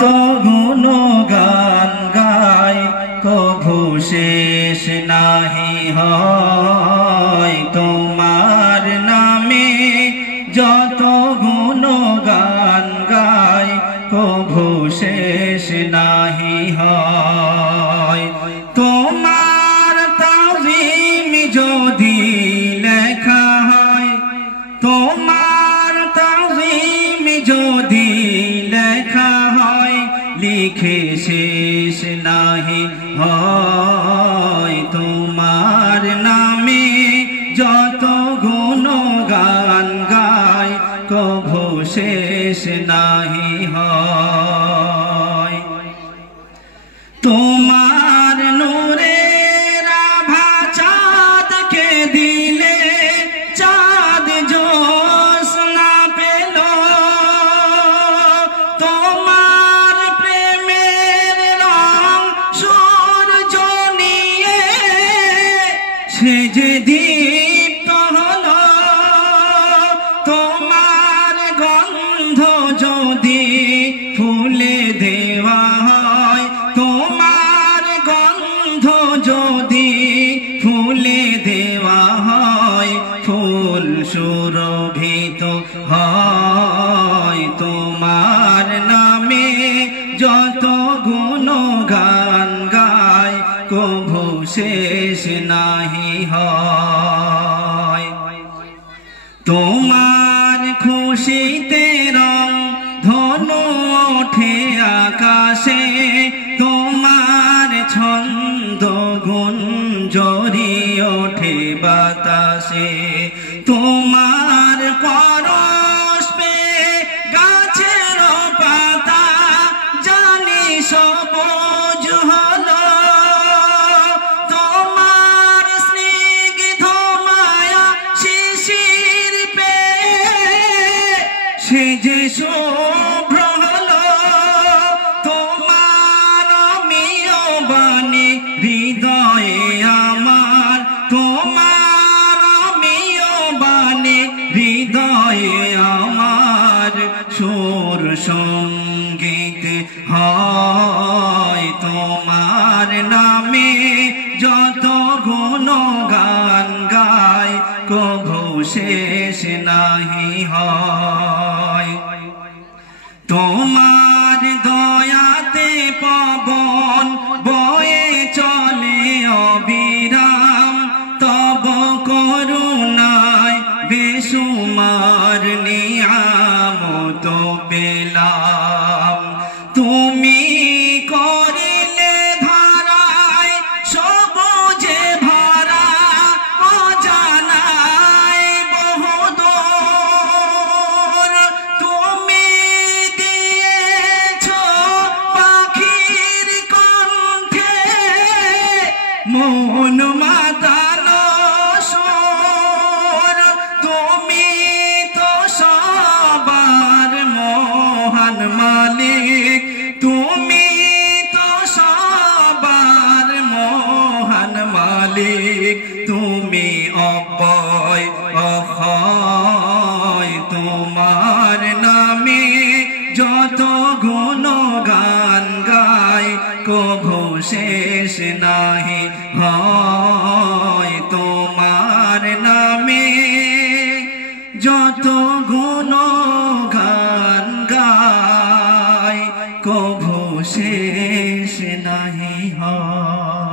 তো গুণগান গাই কভু শেষ নাহি হয় তোমার নামে যত গুণগান গাই কভু শেষ নাহি হয় তোমার তাজিম যদি লেখা হয় তোমার তাজিম যদি লেখা হয় লিখে শেষ নাহি হয় তোমার নামে যত গুণগান গায় কভু শেষ নাহি হয় তোমার নূরের আভা চাঁদকে দিলে চাঁদ জ্যোৎস্না পেল তোমার প্রেমের রং সূর্য নিয়ে সে যে দীপ্ত হলো তোমার গন্ধ যদি ফুলে দেওয়া হয় তোমার গন্ধ যদি ফুলে দেওয়া হয় ফুল সুরভিত হয় তোমার নামে যত গুণগান গায় কভু শেষ নাহি হয় তোমার খুশিতে রং ধনু ওঠে আকাশে তোমার ছন্দ গুঞ্জরি ওঠে বাতাসে তোমার পরশ পেয়ে গাছের পাতা জানি সবুজ হলো তোমার স্নিগ্ধ মায়া শিশির পেয়ে সে যে শুভ্র হলো তোমার অমিয় বাণী হৃদয়ে আমার তোমার অমিয় বাণী হৃদয়ে আমার সুর সঙ্গীত হয় তোমার নামে যত গুণগান গায় কভু শেষ নাহি হয় তোমার দয়াতে পবন বয়ে চলে অবিরাম তব করুণায় বেসুমার নিয়ামত পেলাম তুমি করিলে ধারায় সবুজে ভরা অজানায় বহুদূর তুমি দিয়েছ পাখির কণ্ঠে মন মাতানো সুর তুমি তো সবার মহান মালিক তুমি তো সবার মহান মালিক তুমি অপয় অক্ষয় তোমার নামে যত গুণগান গায় কভু শেষ নাহি হয় তোমার নামে যত গুণগান গায় কভু শেষ নাহি হয়।